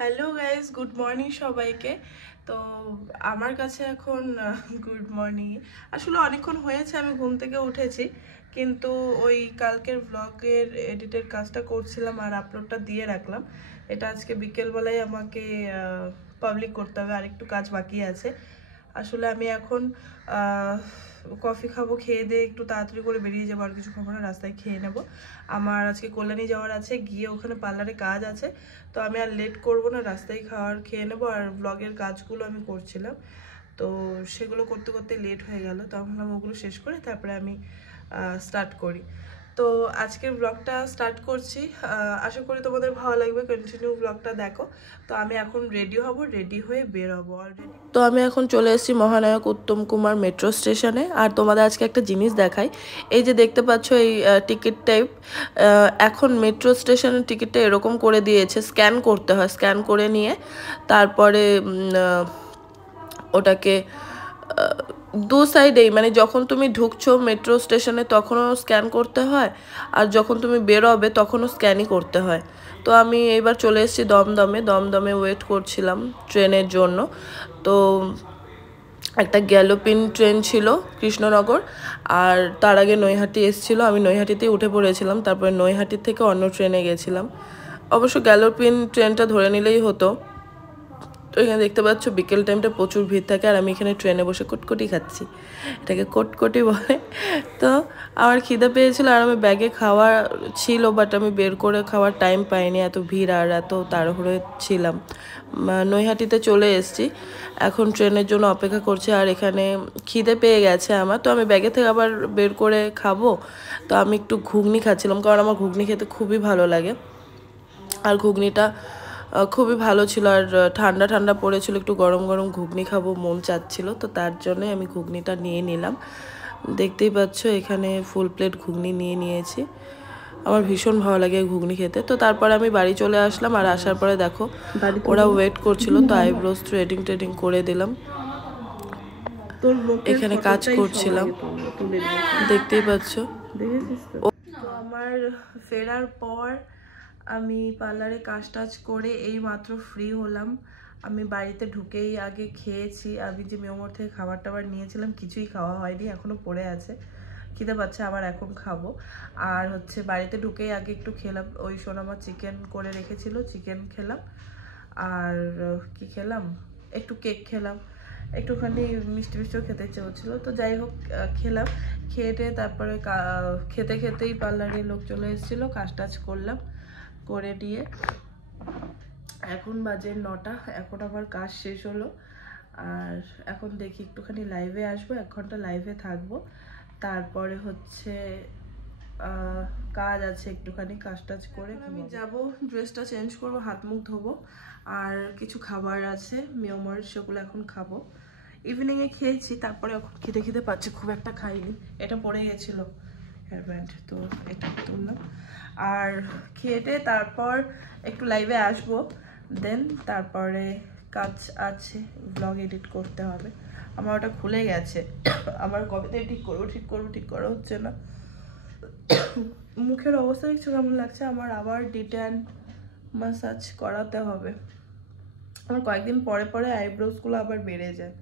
Hello guys, good morning সবাইকে। তো আমার কাছে এখন গুড মর্নিং আসলে অনেকক্ষণ হয়েছে আমি ঘুম থেকে উঠেছি, কিন্তু ওই কালকের ব্লগের এডিটের কাজটা করছিলাম আর আপলোডটা দিয়ে রাখলাম। এটা আজকে বিকেলবেলায় আমাকে পাবলিক করতে হবে, আর একটু কাজ বাকি আছে। আসলে আমি এখন কফি খাবো, খেয়ে দিয়ে একটু তাড়াতাড়ি করে বেরিয়ে যাবো, আর কিছু খাবো না, রাস্তায় খেয়ে নেবো। আমার আজকে কল্যাণী যাওয়ার আছে, গিয়ে ওখানে পার্লারে কাজ আছে, তো আমি আর লেট করবো না, রাস্তায় খাওয়ার খেয়ে নেবো। আর ব্লগের কাজগুলো আমি করছিলাম, তো সেগুলো করতে করতে লেট হয়ে গেল, তখন আমি ওগুলো শেষ করে তারপরে আমি স্টার্ট করি। তো আজকের ব্লগটা স্টার্ট করছি, আশা করি তোমাদের ভালো লাগবে, কন্টিনিউ ব্লগটা দেখো। তো আমি এখন রেডি হব, রেডি হয়ে বের হবো অলরেডি। তো আমি এখন চলে এসেছি মহানায়ক উত্তম কুমার মেট্রো স্টেশনে, আর তোমাদের আজকে একটা জিনিস দেখাই। এই যে দেখতে পাচ্ছ এই টিকিট টাইপ, এখন মেট্রো স্টেশনের টিকিটটা এরকম করে দিয়েছে, স্ক্যান করতে হয়, স্ক্যান করে নিয়ে তারপরে ওটাকে দু সাইডেই, মানে যখন তুমি ঢুকছো মেট্রো স্টেশনে তখনও স্ক্যান করতে হয়, আর যখন তুমি বেরোবে তখনও স্ক্যানই করতে হয়। তো আমি এবার চলে এসেছি দমদমে ওয়েট করছিলাম ট্রেনের জন্য। তো একটা গ্যালোপিন ট্রেন ছিল কৃষ্ণনগর, আর তার আগে নৈহাটি এসেছিলো, আমি নৈহাটিতেই উঠে পড়েছিলাম, তারপরে নৈহাটির থেকে অন্য ট্রেনে গেছিলাম। অবশ্য গ্যালোপিন ট্রেনটা ধরে নিলেই হতো। তো এখানে দেখতে পাচ্ছ বিকেল টাইমটা প্রচুর ভিড় থাকে, আর আমি এখানে ট্রেনে বসে কটকটি খাচ্ছি, এটাকে কটকটি বলে। তো আমার খিদে পেয়েছিল, আর আমি ব্যাগে খাওয়া ছিল, বাট আমি বের করে খাওয়ার টাইম পাইনি, এত ভিড় আর এত তাড়াহুড়ো ছিলাম। নৈহাটিতে চলে এসেছি, এখন ট্রেনের জন্য অপেক্ষা করছি, আর এখানে খিদে পেয়ে গেছে আমার, তো আমি ব্যাগে থেকে আবার বের করে খাবো। তো আমি একটু ঘুগনি খাচ্ছিলাম, কারণ আমার ঘুগনি খেতে খুবই ভালো লাগে, আর ঘুগনিটা খুবই ভালো ছিল, আর ঠান্ডা ঠান্ডা পড়েছিল, একটু গরম গরম ঘুগনি খাবো মন চাচ্ছিল, তো তার জন্যই আমি ঘুগনিটা নিয়ে নিলাম। দেখতেই পাচ্ছ এখানে ফুল প্লেট ঘুগনি নিয়ে নিয়েছি, আমার ভীষণ ভালো লাগে ঘুগনি খেতে। তো তারপরে আমি বাড়ি চলে আসলাম, আর আসার পরে দেখো ওরা ওয়েট করছিল, তো আইব্রোজ থ্রেডিং করে দিলাম, এখানে কাজ করছিলাম, দেখতেই পাচ্ছ। তো আমার ফেরার পর আমি পার্লারে কাজ টাজ করে এই মাত্র ফ্রি হলাম। আমি বাড়িতে ঢুকেই আগে খেয়েছি, আমি যে মেমোর থেকে খাবার টাবার নিয়েছিলাম কিছুই খাওয়া হয়নি, এখনো পড়ে আছে, খিদে পাচ্ছে আবার, এখন খাবো। আর হচ্ছে বাড়িতে ঢুকেই আগে একটু খেলাম, ওই সোনামা চিকেন করে রেখেছিল, চিকেন খেলাম। আর কি খেলাম, একটু কেক খেলাম, একটুখানি মিষ্টি মিষ্টিও খেতে ইচ্ছে হচ্ছিলো, তো যাই হোক খেলাম। খেয়ে তারপরে খেতে খেতেই পার্লারে লোক চলে এসেছিলো, কাজ টাজ করলাম, করে দিয়ে এখন বাজে 9টা, এখন আমার কাজ শেষ হলো। আর এখন দেখি একটুখানি লাইভে আসবো, 1 ঘন্টা লাইভে থাকবো, তারপরে হচ্ছে কাজ আছে, একটুখানি কাজ টাজ করে আমি যাব, ড্রেসটা চেঞ্জ করবো, হাত মুখ ধোবো, আর কিছু খাবার আছে মিয়মার, সেগুলো এখন খাবো। ইভিনিংয়ে খেয়েছি, তারপরে এখন খিদে পাচ্ছে, খুব একটা খাইনি, এটা পড়ে গেছিলো হেয়ার ব্যান্ড, তো এটা তুললাম। আর খেয়ে তারপর একটু লাইভে আসবো, দেন তারপরে কাজ আছে, ব্লগ এডিট করতে হবে। আমার ওটা খুলে গেছে, আমার কবে ঠিক করা হচ্ছে না। মুখের অবস্থা দেখছো কেমন লাগছে আমার, আবার ডিটেন ম্যাসাজ করাতে হবে। আমার কয়েকদিন পরে আইব্রোসগুলো আবার বেড়ে যায়,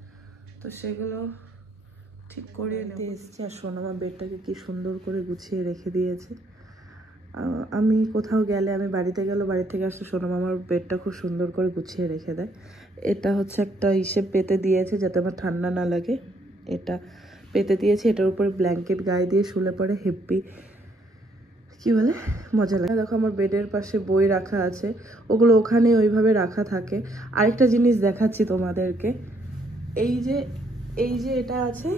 তো সেগুলো ঠিক করিয়ে নিতে এসেছি। আর শোনো, আমার বেডটাকে কি সুন্দর করে গুছিয়ে রেখে দিয়েছে। আমি কোথাও গেলে, আমি বাড়িতে গেলে, বাড়ি থেকে আসলে শোনো আমার বেডটা খুব সুন্দর করে গুছিয়ে রেখে দেয়। এটা হচ্ছে একটা পেতে দিয়েছে যাতে আমার ঠান্ডা না লাগে, এটা পেতে দিয়েছে, এটার উপরে ব্ল্যাঙ্কেট গায়ে দিয়ে শুলে পরে হেব্বি কি বলে মজা লাগে। দেখো আমার বেডের পাশে বই রাখা আছে, ওগুলো ওখানে ওইভাবে রাখা থাকে। আরেকটা জিনিস দেখাচ্ছি তোমাদেরকে, এই যে এটা আছে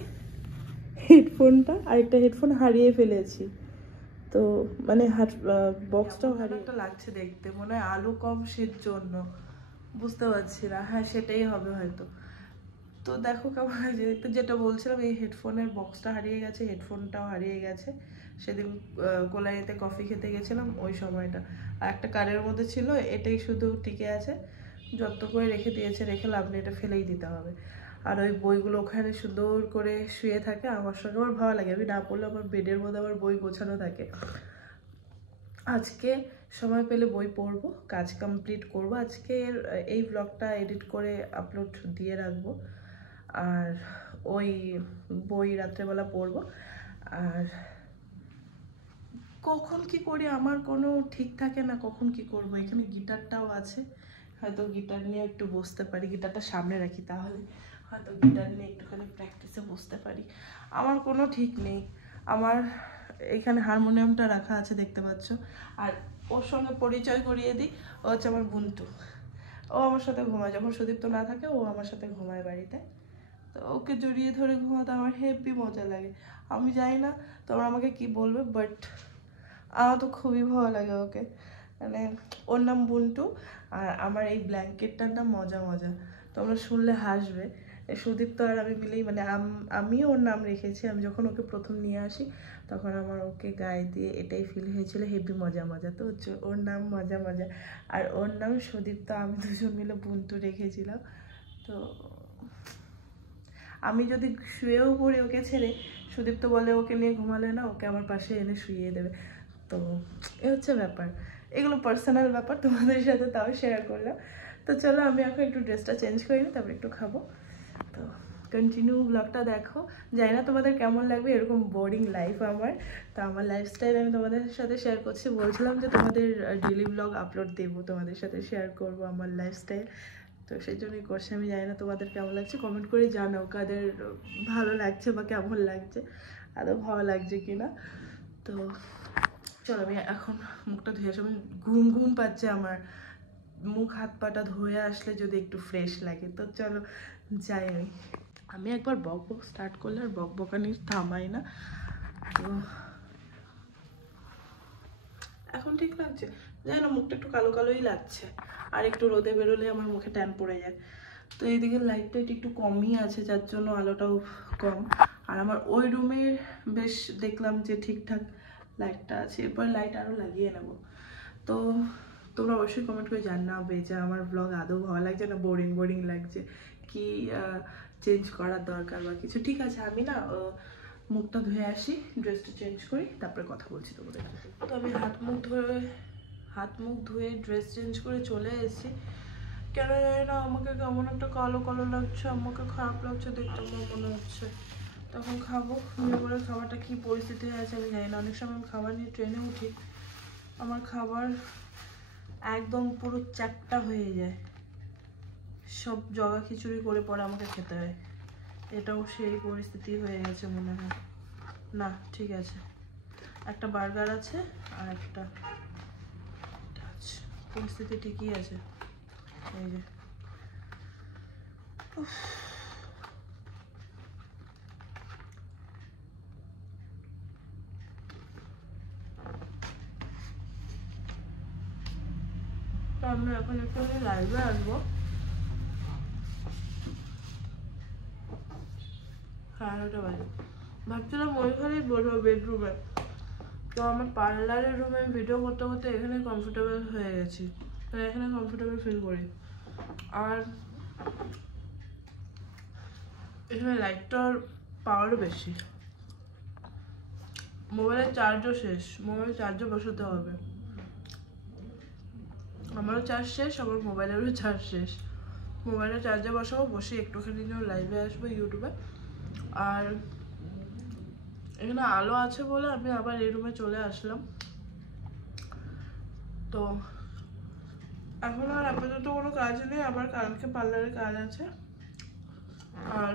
হেডফোনটা, আরেকটা হেডফোন হারিয়ে ফেলেছি, তো মানে বক্সটাও হারিয়ে একটা লাগছে দেখতে, মনে হয় আলু কম সের জন্য, বুঝতে পারছি না, হ্যাঁ সেটাই হবে হয়তো। তো দেখো কেমন হয়েছে দেখতে, যেটা বলছিলাম, এই হেডফোনের বক্সটা হারিয়ে গেছে, হেডফোনটাও হারিয়ে গেছে, সেদিন কোলাইতে কফি খেতে গেছিলাম ওই সময়টা, আর একটা কারের মধ্যে ছিল, এটাই শুধু টিকে আছে, যত্ন করে রেখে দিয়েছে, রেখে লাভ নেই, এটা ফেলেই দিতে হবে। আর ওই বইগুলো ওখানে সুন্দর করে শুয়ে থাকে, আমার সঙ্গে আমার ভালো লাগে, আমি না পড়লে আমার বেডের মধ্যে আমার বই গোছানো থাকে। আজকে সময় পেলে বই পড়বো, কাজ কমপ্লিট করব। আজকের এই ব্লগটা এডিট করে আপলোড দিয়ে রাখবো, আর ওই বই রাত্রেবেলা পড়বো। আর কখন কি করি আমার কোনো ঠিক থাকে না, কখন কি করব। এখানে গিটারটাও আছে, হয়তো গিটার নিয়ে একটু বসতে পারি, গিটারটা সামনে রাখি, তাহলে হয়তো গিটার নিয়ে একটুখানি প্র্যাকটিসে বসতে পারি। আমার কোনো ঠিক নেই। আমার এখানে হারমোনিয়ামটা রাখা আছে দেখতে পাচ্ছ, আর ওর সঙ্গে পরিচয় করিয়ে দিই, ও হচ্ছে আমার বুন্টু। ও আমার সাথে ঘুমায়, যখন সুদীপ্ত না থাকে ও আমার সাথে ঘুমায় বাড়িতে। তো ওকে জড়িয়ে ধরে ঘুমাতে আমার হেভি মজা লাগে। আমি জানি না তোমরা আমাকে কি বলবে, বাট আমার তো খুবই ভালো লাগে ওকে। মানে ওর নাম বুন্টু, আর আমার এই ব্ল্যাঙ্কেটটার নাম মজা মজা। তোমরা শুনলে হাসবে। সুদীপ্ত আর আমি মিলেই, মানে আমি ওর নাম রেখেছি। আমি যখন ওকে প্রথম নিয়ে আসি তখন আমার ওকে গায়ে দিয়ে এটাই ফিল হয়েছিল, হেভি মজা মজা। তো ওর নাম মজা মজা, আর ওর নাম সুদীপ্ত। আমি দুজন মিলে বুন্টু রেখেছিলাম। তো আমি যদি শুয়েও পড়ি ওকে ছেড়ে, সুদীপ্ত বলে ওকে নিয়ে ঘুমালে না, ওকে আমার পাশে এনে শুইয়ে দেবে। তো এ হচ্ছে ব্যাপার, এগুলো পার্সোনাল ব্যাপার, তোমাদের সাথে তাও শেয়ার করলাম। তো চলো আমি এখন একটু ড্রেসটা চেঞ্জ করি না, তারপর একটু খাবো। তো কন্টিনিউ ব্লগটা দেখো। জানি না তোমাদের কেমন লাগবে, এরকম বোরিং লাইফ আমার। তো আমার লাইফস্টাইল আমি তোমাদের সাথে শেয়ার করছি। বলছিলাম যে তোমাদের ডেইলি ব্লগ আপলোড দেবো, তোমাদের সাথে শেয়ার করবো আমার লাইফস্টাইল। তো সেই জন্যই করছি। আমি জানি না তোমাদের কেমন লাগছে, কমেন্ট করে জানাও কাদের ভালো লাগছে বা কেমন লাগছে, আদৌ ভালো লাগছে কিনা। তো চলো আমি এখন মুখটা ধুয়ে আসি। আমি ঘুম ঘুম পাচ্ছে আমার, মুখ হাত পাটা ধুয়ে আসলে যদি একটু ফ্রেশ লাগে। তো চলো যাই। আমি একবার বক বক স্টার্ট করলে আর বক বকানি থামাই না। তো এখন ঠিক লাগছে, জানি না, মুখটা একটু কালো কালোই লাগছে, আর একটু রোদে বেরোলে আমার মুখে ট্যান পড়ে যায়। তো এইদিকে লাইটটা একটু কমই আছে, যার জন্য আলোটাও কম। আর আমার ওই রুমে বেশ দেখলাম যে ঠিকঠাক লাইটটা আছে, এরপর লাইট আরও লাগিয়ে নেব। তো তোমরা অবশ্যই কমেন্ট করে জানাবে যে আমার ব্লগ আদৌ ভালো লাগছে না বোরিং বোরিং লাগছে, কি চেঞ্জ করার দরকার বা কিছু। ঠিক আছে, আমি না মুখটা ধুয়ে আসি, ড্রেসটা চেঞ্জ করি, তারপরে কথা বলছি তোমাদের। তো আমি হাত মুখ ধুয়ে ড্রেস চেঞ্জ করে চলে এসেছি। কেন জানি না আমাকে কেমন একটা কালো কালো লাগছে, আমাকে খারাপ লাগছে দেখতে, আমার মনে হচ্ছে। তখন খাবো, করে খাবারটা কী পরিস্থিতি হয়ে আছে আমি জানি না। অনেক সময় আমি খাবার নিয়ে ট্রেনে উঠি, আমার খাবার একদম পুরো চ্যাপ্টা হয়ে যায়, সব জগা খিচুড়ি করে পরে আমাকে খেতে হয়। এটাও সেই পরিস্থিতি হয়ে গেছে মনে হয়। না ঠিক আছে, একটা বার্গার আছে আর একটা পরিস্থিতি ঠিকই আছে। এই যে তো আমরা এখন একটু লাইভে আসবো। সাড়ে 9টা বাজে। ভাবছিলাম ওইখানেই বলবো বেডরুমে, তো আমার পার্লারের রুমে ভিডিও করতে করতে এখানে কমফোর্টেবল হয়ে গেছি, তো এখানে কমফোর্টেবল ফিল করি। আর এখানে লাইটটার পাওয়ারও বেশি। মোবাইলের চার্জও শেষ, মোবাইল চার্জও বসাতে হবে। আমারও চার্জ শেষ, আমার মোবাইলেরও চার্জ শেষ। মোবাইলের চার্জে বসাবো, বসে একটুখানি লাইভে আসবো ইউটিউবে। আর এখানে আলো আছে বলে আমি আবার এই রুমে চলে আসলাম। তো এখন আর আপাতত কোনো কাজ নেই, আবার কালকে পার্লারে কাজ আছে। আর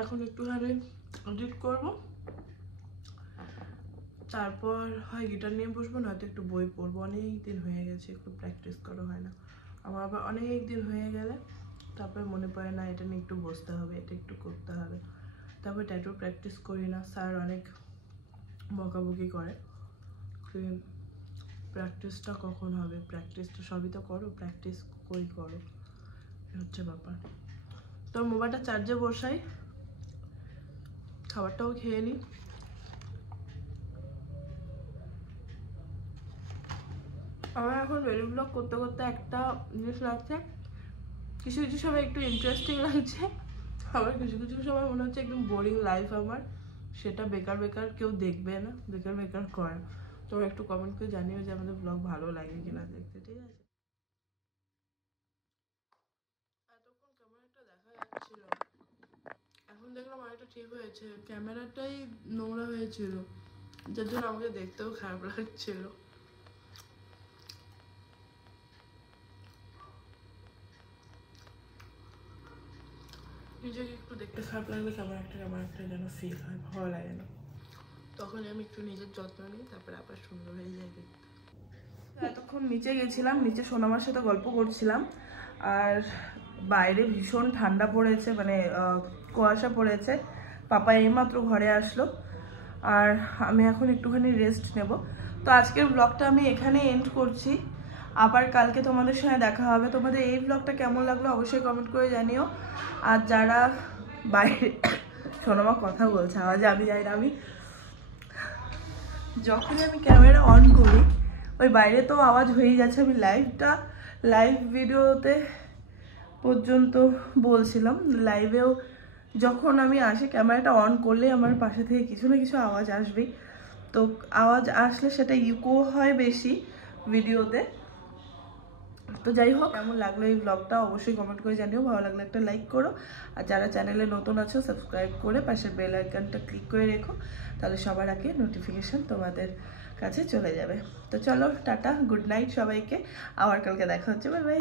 এখন একটুখানি এডিট করবো, তারপর হয় গিটার নিয়ে বসবো, নয়তো একটু বই পড়বো। অনেক দিন হয়ে গেছে, একটু প্র্যাকটিস করা হয় না আমার। আবার অনেক দিন হয়ে গেলে তারপরে মনে পড়ে না এটা নিয়ে একটু বসতে হবে, এটা একটু করতে হবে। তারপর ট্যাটু প্র্যাকটিস করি না, স্যার অনেক বকাবকি করে, প্র্যাকটিসটা কখন হবে, প্র্যাকটিসটা সবই তো করো, প্র্যাকটিস কই করো, হচ্ছে ব্যাপার। তো মোবাইলটা চার্জে বসাই, খাবারটাও খেয়ে নিই। আমার এখন ডেইলি ব্লগ করতে করতে একটা জিনিস লাগছে, কিছু কিছু সময় একটু ইন্টারেস্টিং লাগছে, আবার কিছু কিছু সময় মনে হচ্ছে একদম বোরিং লাইফ আমার, সেটা বেকার বেকার কেউ দেখবে না, বেকার বেকার করে। তোমরা একটু কমেন্ট করে জানিও যে আমাদের ব্লগ ভালো লাগে কিনা দেখতে, ঠিক আছে? এতক্ষণ ক্যামেরাটা দেখা যাচ্ছিল, এখন দেখলাম আরেকটা ঠিক হয়েছে। ক্যামেরাটাই নোংরা হয়েছিল, যার জন্য আমাকে দেখতেও খারাপ লাগছিল। নিজেকে একটু দেখতে খারাপ লাগলে কেমন একটা যেন ফিল হয়, ভালো লাগে না। তখন আমি একটু নিজের যত্ন নিই, তারপরে আবার সুন্দর হয়ে যায় দেখতে। এতক্ষণ নিচে গেছিলাম, নিচে সোনামার সাথে গল্প করছিলাম, আর বাইরে ভীষণ ঠান্ডা পড়েছে, মানে কুয়াশা পড়েছে। পাপা এইমাত্র ঘরে আসলো, আর আমি এখন একটুখানি রেস্ট নেব। তো আজকের ব্লগটা আমি এখানে এন্ড করছি, আবার কালকে তোমাদের সঙ্গে দেখা হবে। তোমাদের এই ব্লগটা কেমন লাগলো অবশ্যই কমেন্ট করে জানিও। আর যারা বাইরে সোনামা কথা বলছে আওয়াজে আমি যাই না, আমি যখনই আমি ক্যামেরা অন করি ওই বাইরে তো আওয়াজ হয়েই যাচ্ছে। আমি লাইভ ভিডিওতে পর্যন্ত বলছিলাম, লাইভেও যখন আমি আসি ক্যামেরাটা অন করলে আমার পাশে থেকে কিছু না কিছু আওয়াজ আসবেই। তো আওয়াজ আসলে সেটা ইকো হয় বেশি ভিডিওতে। তো যাই হোক, কেমন লাগলো এই ব্লগটা অবশ্যই কমেন্ট করে জানিও। ভালো লাগলে একটা লাইক করো, আর যারা চ্যানেলে নতুন আছো সাবস্ক্রাইব করে পাশের বেল আইকনটা ক্লিক করে রেখো, তাহলে সবার আগে নোটিফিকেশন তোমাদের কাছে চলে যাবে। তো চলো টাটা, গুড নাইট সবাইকে, আবার কালকে দেখা হচ্ছে, বাই বাই।